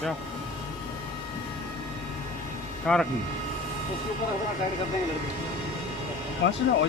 क्या कहाँ रखनी? उसके ऊपर अपना टाइट कर देंगे लड़के। और